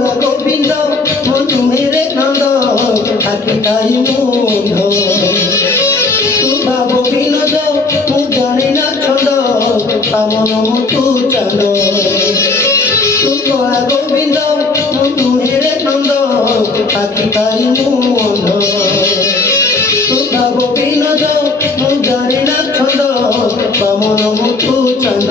কলা গোবিন্দ মধু মেরে নন্দ আতি তাই মুন্ড তু ভাব বিনোদ মু জানি না ছন্দ পামন মুতু চাঁদ তু কলা গোবিন্দ মধু মেরে নন্দ আতি তাই মুন্ড তু ভাব বিনোদ মু জানি না ছন্দ পামন মুতু চাঁদ